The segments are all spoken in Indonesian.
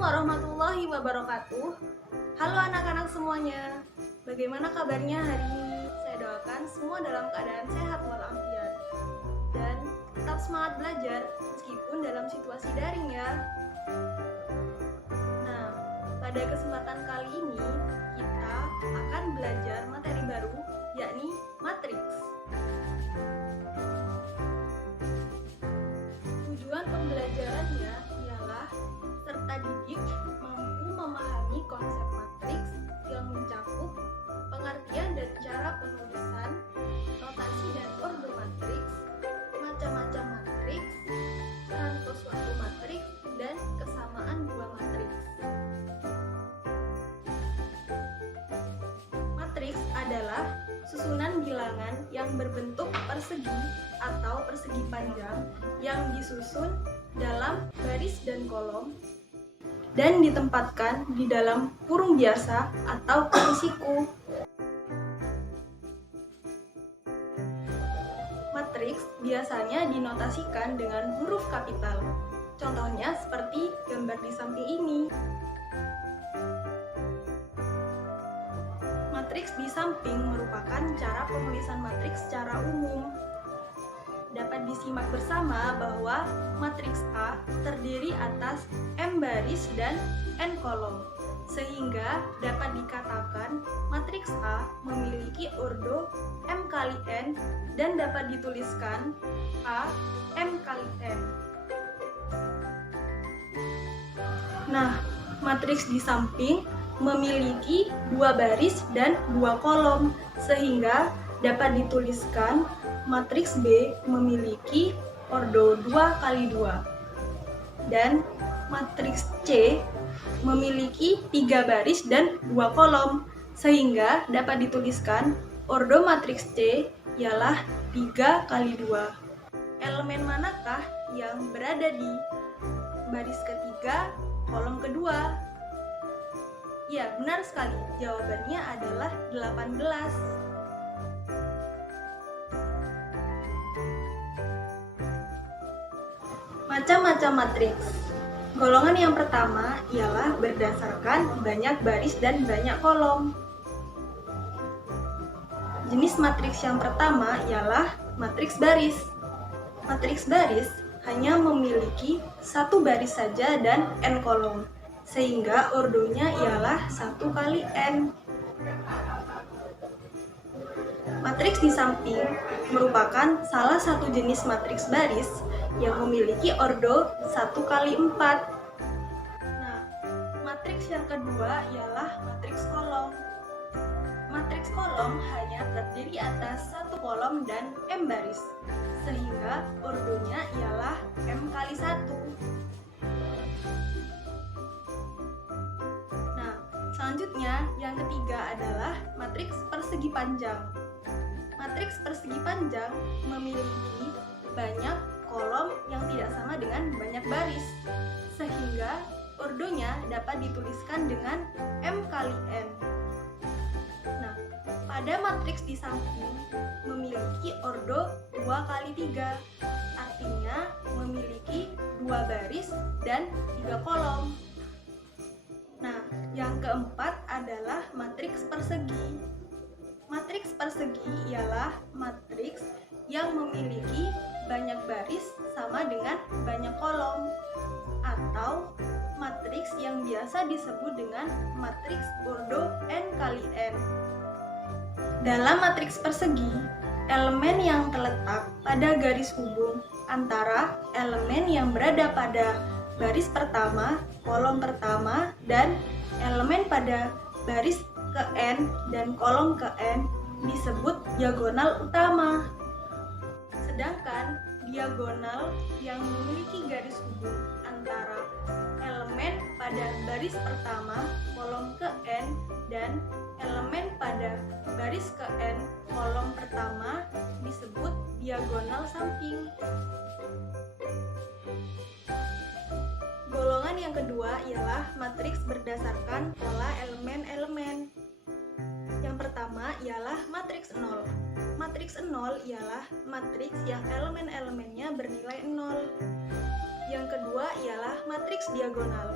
warahmatullahi wabarakatuh. Halo anak-anak semuanya. Bagaimana kabarnya hari ini? Saya doakan semua dalam keadaan sehat walafiat dan tetap semangat belajar meskipun dalam situasi daring ya. Nah, pada kesempatan kali ini kita akan belajar materi baru yakni matriks. Tujuan pembelajarannya ialah serta didik mampu memahami konsep matriks yang mencakup pengertian dan cara penulisan, notasi dan ordo matriks, macam-macam matriks, peran suatu matriks, dan kesamaan dua matriks. Matriks adalah susunan bilangan yang berbentuk persegi atau persegi panjang yang disusun dalam baris dan kolom dan ditempatkan di dalam kurung biasa atau kurung siku. Matriks biasanya dinotasikan dengan huruf kapital. Contohnya seperti gambar di samping ini. Matriks di samping merupakan cara penulisan matriks secara umum. Dapat disimak bersama bahwa matriks A terdiri atas M baris dan N kolom, sehingga dapat dikatakan matriks A memiliki ordo M kali N dan dapat dituliskan A M kali N. Nah, matriks di samping memiliki dua baris dan dua kolom, sehingga dapat dituliskan matriks B memiliki ordo 2 kali 2 dan matriks C memiliki 3 baris dan 2 kolom, sehingga dapat dituliskan ordo matriks C ialah 3 kali 2. Elemen manakah yang berada di baris ketiga, kolom kedua? Ya, benar sekali. Jawabannya adalah 18. Macam-macam matriks. Golongan yang pertama ialah berdasarkan banyak baris dan banyak kolom. Jenis matriks yang pertama ialah matriks baris. Matriks baris hanya memiliki satu baris saja dan n kolom, sehingga ordonya ialah 1 kali n. Matriks di samping merupakan salah satu jenis matriks baris yang memiliki ordo 1 kali 4. Nah, matriks yang kedua ialah matriks kolom. Matriks kolom hanya terdiri atas satu kolom dan M baris, sehingga ordonya ialah M kali 1. Nah, selanjutnya yang ketiga adalah matriks persegi panjang. Matriks persegi panjang memiliki banyak kolom yang tidak sama dengan banyak baris, sehingga ordonya dapat dituliskan dengan M kali N. Nah, pada matriks di samping memiliki ordo 2 kali 3, artinya memiliki 2 baris dan 3 kolom. Nah, yang keempat adalah matriks persegi. Matriks persegi ialah matriks yang memiliki banyak baris sama dengan banyak kolom, atau matriks yang biasa disebut dengan matriks ordo n kali n. Dalam matriks persegi, elemen yang terletak pada garis hubung antara elemen yang berada pada baris pertama, kolom pertama, dan elemen pada baris ke n dan kolom ke n disebut diagonal utama. Sedangkan diagonal yang memiliki garis hubung antara elemen pada baris pertama, kolom ke n, dan elemen pada baris ke n, kolom pertama disebut diagonal samping. Golongan yang kedua ialah matriks berdasarkan pola elemen-elemen. Yang pertama ialah matriks 0. Matriks 0 ialah matriks yang elemen-elemennya bernilai 0. Yang kedua ialah matriks diagonal.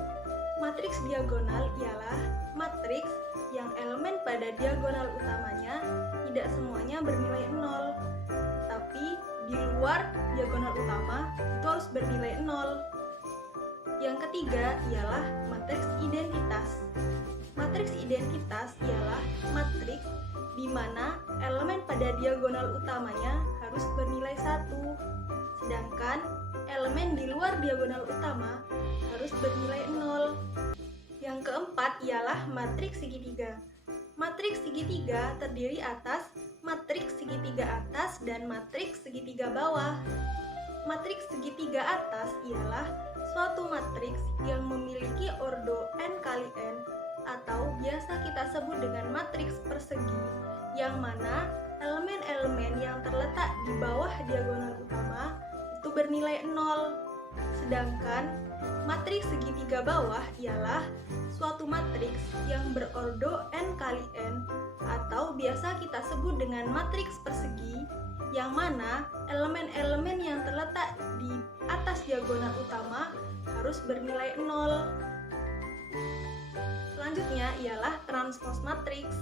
Matriks diagonal ialah matriks yang elemen pada diagonal utamanya tidak semuanya bernilai 0, tapi di luar diagonal utama itu harus bernilai 0. Yang ketiga ialah matriks identitas. Matriks identitas ialah matriks di mana elemen pada diagonal utamanya harus bernilai 1, sedangkan elemen di luar diagonal utama harus bernilai 0. Yang keempat ialah matriks segitiga. Matriks segitiga terdiri atas matriks segitiga atas dan matriks segitiga bawah. Matriks segitiga atas ialah suatu matriks yang memiliki ordo n kali n atau biasa kita sebut dengan matriks persegi, yang mana elemen-elemen yang terletak di bawah diagonal utama itu bernilai 0. Sedangkan matriks segitiga bawah ialah suatu matriks yang berordo n kali n atau biasa kita sebut dengan matriks persegi, yang mana elemen-elemen yang terletak di atas diagonal utama harus bernilai 0. Selanjutnya ialah transpos matriks.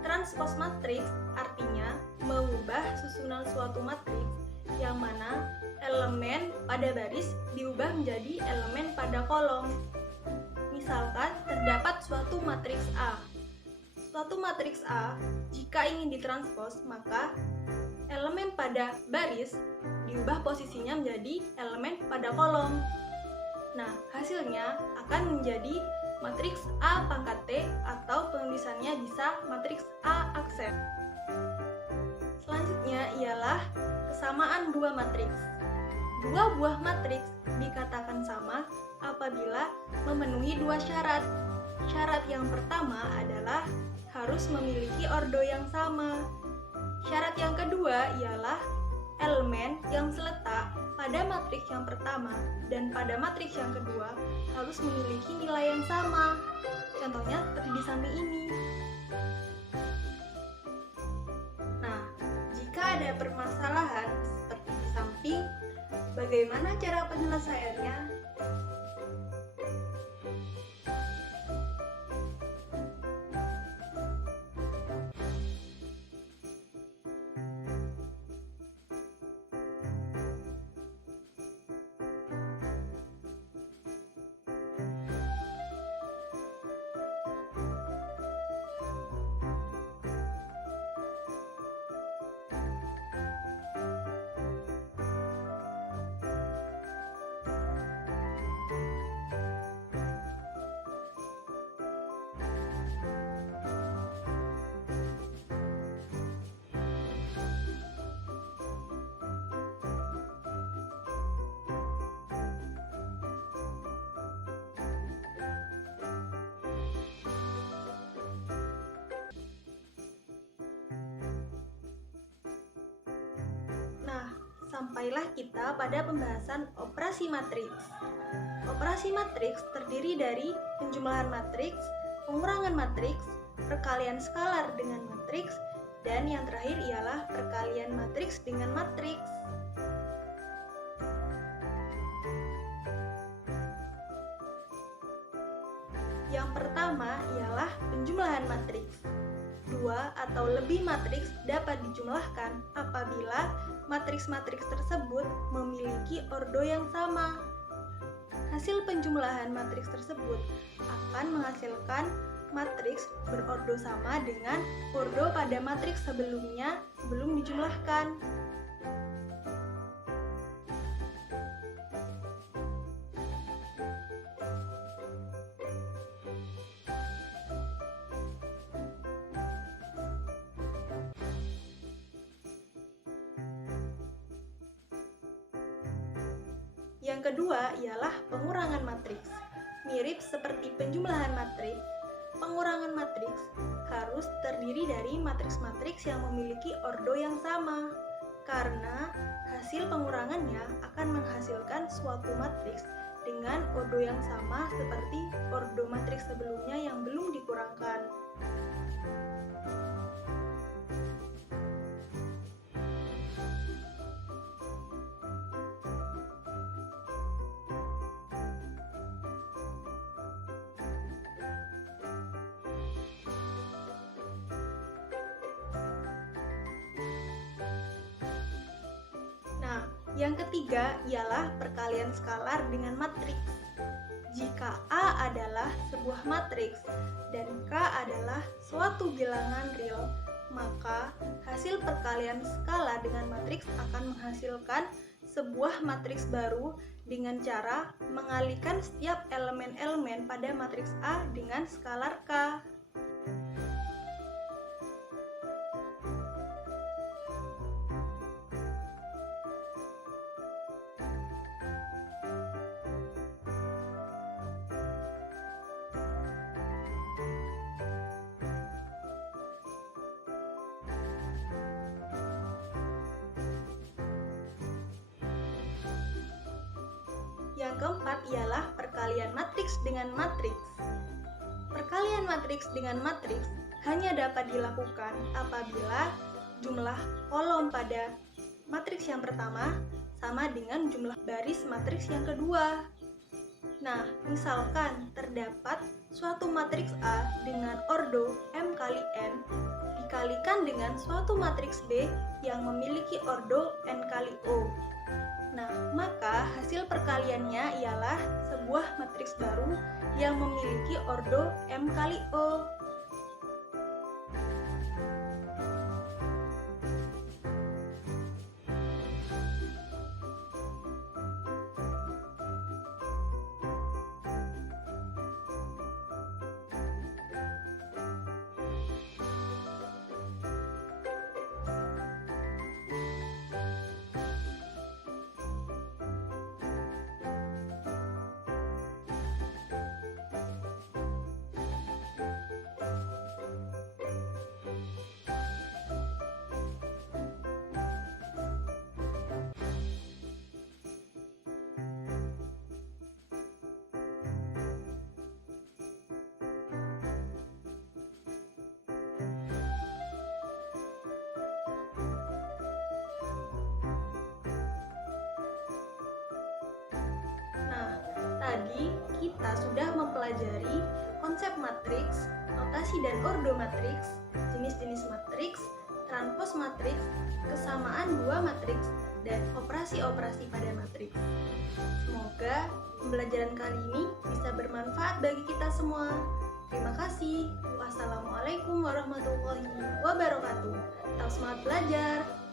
Transpos matriks artinya mengubah susunan suatu matriks yang mana elemen pada baris diubah menjadi elemen pada kolom. Misalkan terdapat suatu matriks A. Suatu matriks A jika ingin ditranspos, maka elemen pada baris diubah posisinya menjadi elemen pada kolom. Nah, hasilnya akan menjadi matriks A pangkat T atau penulisannya bisa matriks A aksen. Selanjutnya ialah kesamaan dua matriks. Dua buah matriks dikatakan sama apabila memenuhi dua syarat. Syarat yang pertama adalah harus memiliki ordo yang sama. Syarat yang kedua ialah elemen yang terletak pada matriks yang pertama dan pada matriks yang kedua harus memiliki nilai yang sama. Contohnya seperti di samping ini. Nah, jika ada permasalahan seperti di samping, bagaimana cara penyelesaiannya? Sampailah kita pada pembahasan operasi matriks. Operasi matriks terdiri dari penjumlahan matriks, pengurangan matriks, perkalian skalar dengan matriks, dan yang terakhir ialah perkalian matriks dengan matriks. Yang pertama ialah penjumlahan matriks. Dua atau lebih matriks dapat dijumlahkan apabila matriks-matriks tersebut memiliki ordo yang sama. Hasil penjumlahan matriks tersebut akan menghasilkan matriks berordo sama dengan ordo pada matriks sebelumnya sebelum dijumlahkan. Yang kedua ialah pengurangan matriks. Mirip seperti penjumlahan matriks, pengurangan matriks harus terdiri dari matriks-matriks yang memiliki ordo yang sama. Karena hasil pengurangannya akan menghasilkan suatu matriks dengan ordo yang sama seperti ordo matriks sebelumnya yang belum dikurangkan. Yang ketiga ialah perkalian skalar dengan matriks. Jika A adalah sebuah matriks dan K adalah suatu bilangan real, maka hasil perkalian skala dengan matriks akan menghasilkan sebuah matriks baru dengan cara mengalihkan setiap elemen-elemen pada matriks A dengan skalar K. Yang keempat ialah perkalian matriks dengan matriks. Perkalian matriks dengan matriks hanya dapat dilakukan apabila jumlah kolom pada matriks yang pertama sama dengan jumlah baris matriks yang kedua. Nah, misalkan terdapat suatu matriks A dengan ordo M kali N dikalikan dengan suatu matriks B yang memiliki ordo N kali O. Nah, maka hasil perkaliannya ialah sebuah matriks baru yang memiliki ordo M kali O. Tadi kita sudah mempelajari konsep matriks, notasi dan ordo matriks, jenis-jenis matriks, transpos matriks, kesamaan dua matriks, dan operasi-operasi pada matriks. Semoga pembelajaran kali ini bisa bermanfaat bagi kita semua. Terima kasih. Wassalamualaikum warahmatullahi wabarakatuh. Tetap semangat belajar.